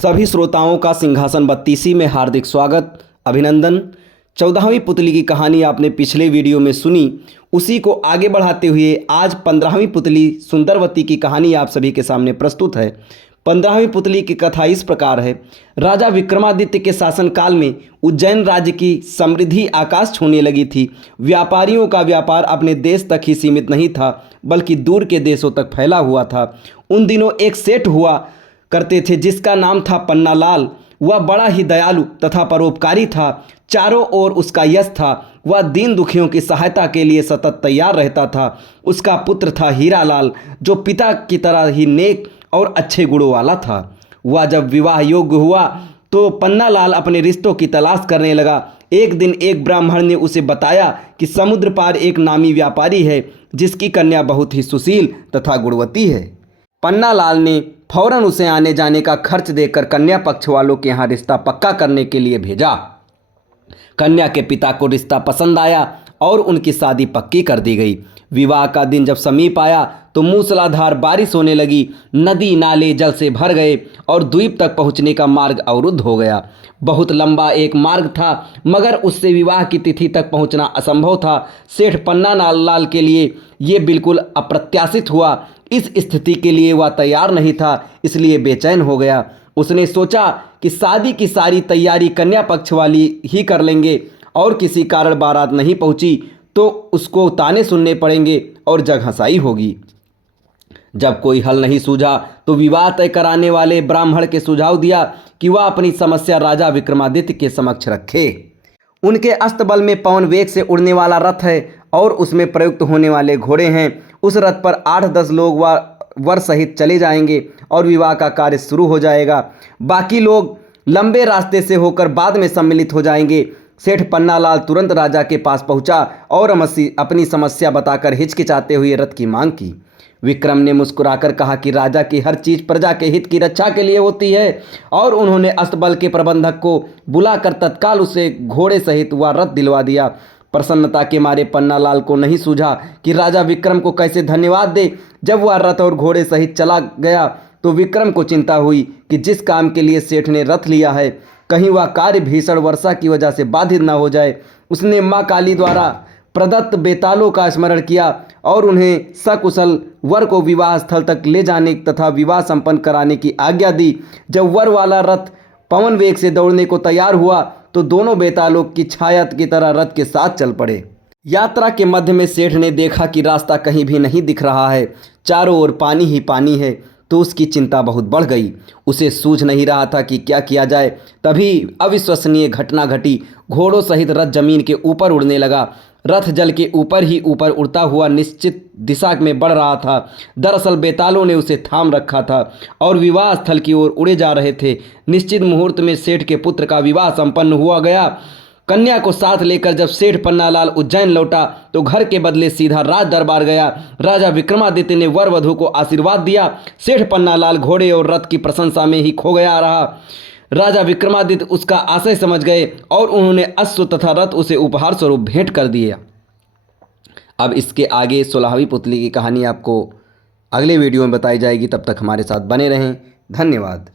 सभी श्रोताओं का सिंहासन 32 में हार्दिक स्वागत, अभिनंदन। 14वीं पुतली की कहानी आपने पिछले वीडियो में सुनी, उसी को आगे बढ़ाते हुए आज 15वीं पुतली सुंदरवती की कहानी आप सभी के सामने प्रस्तुत है। 15वीं पुतली की कथा इस प्रकार है। राजा विक्रमादित्य के शासनकाल में उज्जैन राज्य की समृद्धि आकाश छूने लगी थी। व्यापारियों का व्यापार अपने देश तक ही सीमित नहीं था, बल्कि दूर के देशों तक फैला हुआ था। उन दिनों एक सेठ हुआ करते थे जिसका नाम था पन्नालाल। वह बड़ा ही दयालु तथा परोपकारी था। चारों ओर उसका यश था। वह दीन दुखियों की सहायता के लिए सतत तैयार रहता था। उसका पुत्र था हीरालाल, जो पिता की तरह ही नेक और अच्छे गुणों वाला था। वह जब विवाह योग्य हुआ तो पन्नालाल अपने रिश्तों की तलाश करने लगा। एक दिन एक ब्राह्मण ने उसे बताया कि समुद्र पार एक नामी व्यापारी है जिसकी कन्या बहुत ही सुशील तथा गुणवती है। पन्नालाल ने फौरन उसे आने जाने का खर्च देकर कन्या पक्ष वालों के यहाँ रिश्ता पक्का करने के लिए भेजा। कन्या के पिता को रिश्ता पसंद आया और उनकी शादी पक्की कर दी गई। विवाह का दिन जब समीप आया तो मूसलाधार बारिश होने लगी। नदी नाले जल से भर गए और द्वीप तक पहुंचने का मार्ग अवरुद्ध हो गया। बहुत लंबा एक मार्ग था, मगर उससे विवाह की तिथि तक पहुंचना असंभव था। सेठ पन्नालाल के लिए ये बिल्कुल अप्रत्याशित हुआ। इस स्थिति के लिए वह तैयार नहीं था, इसलिए बेचैन हो गया। उसने सोचा कि शादी की सारी तैयारी कन्या पक्ष वाली ही कर लेंगे और किसी कारण बारात नहीं पहुंची तो उसको ताने सुनने पड़ेंगे और जग हंसाई होगी। जब कोई हल नहीं सूझा तो विवाह तय कराने वाले ब्राह्मण के सुझाव दिया कि वह अपनी समस्या राजा विक्रमादित्य के समक्ष रखे। उनके अस्तबल में पवन वेग से उड़ने वाला रथ है और उसमें प्रयुक्त होने वाले घोड़े हैं। उस रथ पर 8-10 लोग वर सहित चले जाएंगे और विवाह का कार्य शुरू हो जाएगा। बाकी लोग लंबे रास्ते से होकर बाद में सम्मिलित हो जाएंगे। सेठ पन्नालाल तुरंत राजा के पास पहुंचा और अपनी समस्या बताकर हिचकिचाते हुए रथ की मांग की। विक्रम ने मुस्कुराकर कहा कि राजा की हर चीज प्रजा के हित की रक्षा के लिए होती है और उन्होंने अस्तबल के प्रबंधक को बुलाकर तत्काल उसे घोड़े सहित वह रथ दिलवा दिया। प्रसन्नता के मारे पन्नालाल को नहीं सूझा कि राजा विक्रम को कैसे धन्यवाद दे। जब वह रथ और घोड़े सहित चला गया तो विक्रम को चिंता हुई कि जिस काम के लिए सेठ ने रथ लिया है कहीं वह कार्य भीषण वर्षा की वजह से बाधित न हो जाए। उसने माँ काली द्वारा प्रदत्त बेतालों का स्मरण किया और उन्हें सकुशल वर को विवाह स्थल तक ले जाने तथा विवाह संपन्न कराने की आज्ञा दी। जब वर वाला रथ पवन वेग से दौड़ने को तैयार हुआ तो दोनों बेतालों की छाया की तरह रथ के साथ चल पड़े। यात्रा के मध्य में सेठ ने देखा कि रास्ता कहीं भी नहीं दिख रहा है, चारों ओर पानी ही पानी है, तो उसकी चिंता बहुत बढ़ गई। उसे सूझ नहीं रहा था कि क्या किया जाए। तभी अविश्वसनीय घटना घटी। घोड़ों सहित रथ जमीन के ऊपर उड़ने लगा। रथ जल के ऊपर ही ऊपर उड़ता हुआ निश्चित दिशा में बढ़ रहा था। दरअसल बेतालों ने उसे थाम रखा था और विवाह स्थल की ओर उड़े जा रहे थे। निश्चित मुहूर्त में सेठ के पुत्र का विवाह संपन्न हुआ गया। कन्या को साथ लेकर जब सेठ पन्नालाल उज्जैन लौटा तो घर के बदले सीधा राज दरबार गया। राजा विक्रमादित्य ने वर वधू को आशीर्वाद दिया। सेठ पन्नालाल घोड़े और रथ की प्रशंसा में ही खो गया रहा। राजा विक्रमादित्य उसका आशय समझ गए और उन्होंने अश्व तथा रथ उसे उपहार स्वरूप भेंट कर दिया। अब इसके आगे 16वीं पुतली की कहानी आपको अगले वीडियो में बताई जाएगी। तब तक हमारे साथ बने रहें। धन्यवाद।